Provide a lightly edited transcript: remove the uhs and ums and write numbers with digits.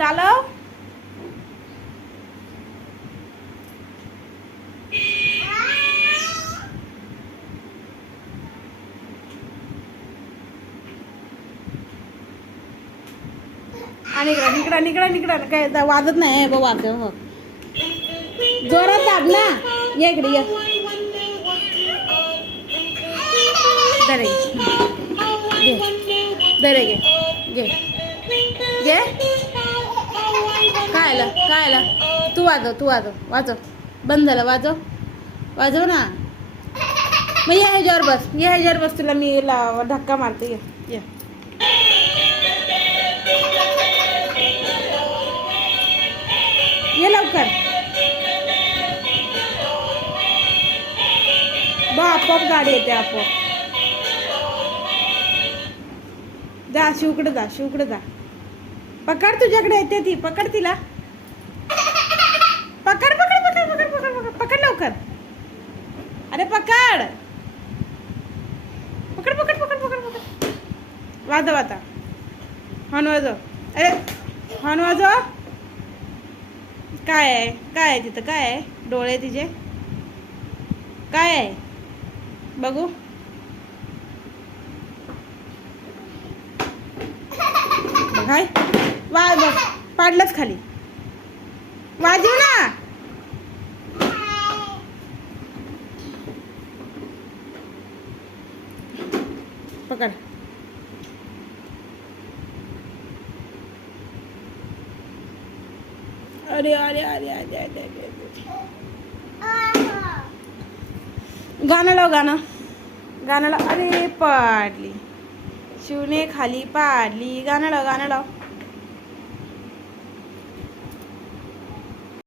चालव. आणि इकडं काय वाजत नाही बाबा. जोरात दाब ना. ये इकडे ये. दरे घे. दरे घे घे घे. काय आलं तू वाजव. बंद झालं. वाजव ना. मग ये ह्याच्यावर बस तुला मी धक्का मारते. ये ये लवकर. आपोआप गाडी येते आपोआप. जा शिवकडे जा. पकड, तुझ्याकडे येते ती. पकड तिला. पकड लवकर. अरे पकड. वाजव आता. हॉर्न वाजव. अरे हॉर्न वाजव. काय आहे तिथं? काय आहे? डोळे तिचे काय आहे बघू. बघाय बघ. पाडलंच खाली. वाजव ना. पकड. अरे गाणं लाव. गाणं लाव. अरे पाडली. शिवने खाली पाडली. गाणं लाव.